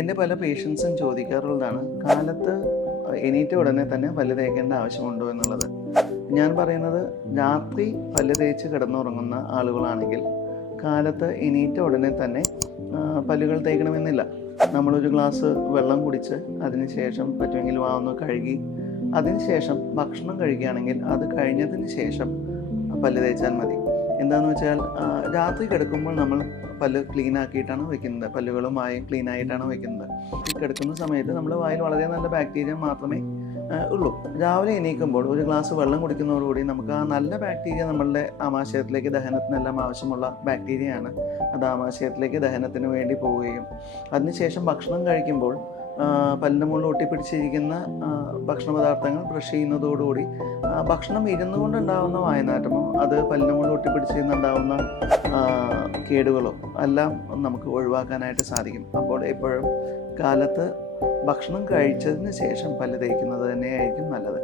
എൻ്റെ പല പേഷ്യൻസും ചോദിക്കാറുള്ളതാണ് കാലത്ത് എണീറ്റ ഉടനെ തന്നെ പല്ല് തേക്കേണ്ട ആവശ്യമുണ്ടോ എന്നുള്ളത്. ഞാൻ പറയുന്നത് രാത്രി പല്ല് തേച്ച് കിടന്നുറങ്ങുന്ന ആളുകളാണെങ്കിൽ കാലത്ത് എണീറ്റ ഉടനെ തന്നെ പല്ലുകൾ തേക്കണമെന്നില്ല. നമ്മളൊരു ഗ്ലാസ് വെള്ളം കുടിച്ച് അതിനുശേഷം പറ്റുമെങ്കിൽ വാ ഒന്ന് കഴുകി അതിനുശേഷം ഭക്ഷണം കഴിക്കുകയാണെങ്കിൽ അത് കഴിഞ്ഞതിന് ശേഷം പല്ല് തേച്ചാൽ മതി. എന്താണെന്ന് വെച്ചാൽ രാത്രി കിടക്കുമ്പോൾ നമ്മൾ പല്ല് ക്ലീൻ ആക്കിയിട്ടാണ് വയ്ക്കുന്നത്, പല്ലുകളും വായും ക്ലീൻ ആയിട്ടാണ് വയ്ക്കുന്നത്. കിടക്കുന്ന സമയത്ത് നമ്മുടെ വായിൽ വളരെ നല്ല ബാക്ടീരിയ മാത്രമേ ഉള്ളൂ. രാവിലെ എണീക്കുമ്പോൾ ഒരു ഗ്ലാസ് വെള്ളം കുടിക്കുന്നതോടുകൂടി നമുക്ക് ആ നല്ല ബാക്ടീരിയ നമ്മളുടെ ആമാശയത്തിലേക്ക് ദഹനത്തിനെല്ലാം ആവശ്യമുള്ള ബാക്ടീരിയയാണ്. അത് ആമാശയത്തിലേക്ക് ദഹനത്തിന് വേണ്ടി പോവുകയും അതിനുശേഷം ഭക്ഷണം കഴിക്കുമ്പോൾ പല്ലിൻ്റെ മുകളിൽ ഒട്ടിപ്പിടിച്ചിരിക്കുന്ന ഭക്ഷണ പദാർത്ഥങ്ങൾ ബ്രഷ് ചെയ്യുന്നതോടുകൂടി ഭക്ഷണം ഇരുന്നുകൊണ്ടുണ്ടാകുന്ന വായനാറ്റമോ അത് പല്ലിൻ്റെ മുകളിൽ ഒട്ടിപ്പിടിച്ചിരുന്നുണ്ടാകുന്ന കേടുകളോ എല്ലാം നമുക്ക് ഒഴിവാക്കാനായിട്ട് സാധിക്കും. അപ്പോൾ എപ്പോഴും കാലത്ത് ഭക്ഷണം കഴിച്ചതിന് ശേഷം പല്ല് തേക്കുന്നത് തന്നെയായിരിക്കും നല്ലത്.